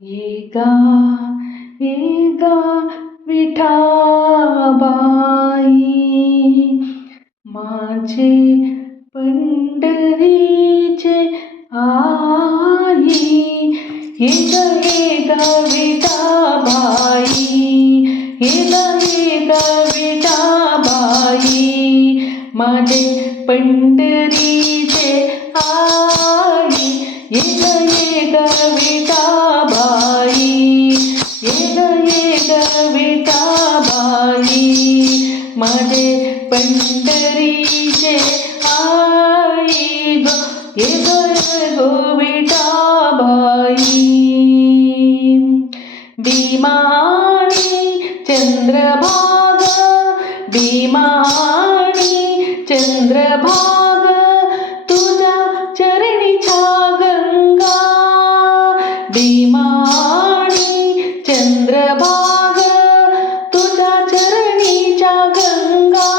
ये गा विठाबाई माझे पंढरीचे आई. ये गा विठाबाई, ये गा विठाबाई माझे पंढरीचे आई. ये गा विठाबाई, ये गा विठाबाई माझे पंढरीचे आई गो. ये गो विठाबाई. भीमानी चंद्रभाग, भीमानी चंद्रभाग तुझ्या चरणीच्या गंगा. भीमानी चंद्रभाग तुझ्या चरणीच्या गंगा,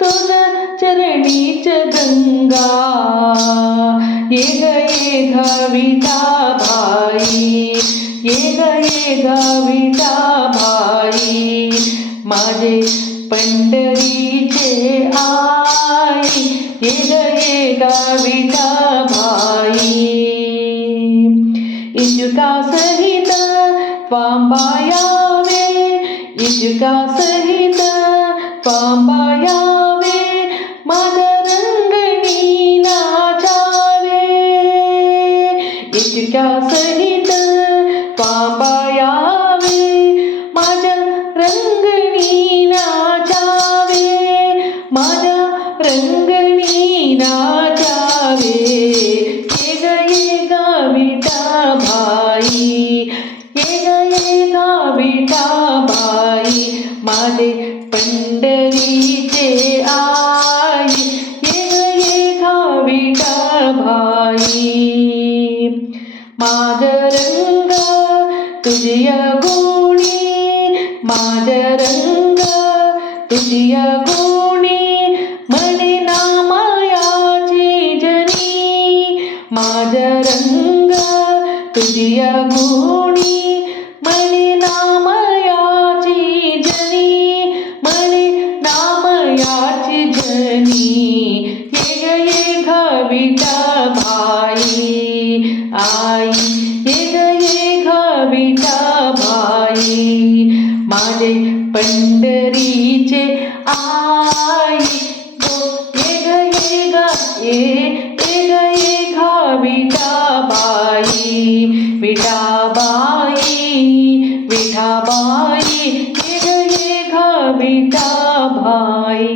तुझ्या चरणीच्या गंगा. ये गा विठाबाई, ये गा विठाबाई माझे पंढरीचे आई. ये गा विठाबाई. इजुका सहित पांबायावे, इजुका सहित पांबायावे माझ्या रंगणी नाचावे. इजुका सहित पांबायावे माझ्या रंगणी नाचावे, माझ्या रंगणी नाचावे. ये गा विठाबाई, ये गा विठाबाई माझे पंढरीचे आई. ये गा विठाबाई. माझ रंग तुझिया गुणी, माझ रंग तुझिया गुणी म्हणे नामायाची जनी. माझ रंग तुझिया गुणी म्हणे नामयाची जनी, म्हणे नामयाची जनी. ये गा विठाबाई आई. ये गा विठाबाई माझे पंढरीचे आई गो. ये गा विठाबाई, विठाबाई, विठाबाई. ये गा विठाबाई.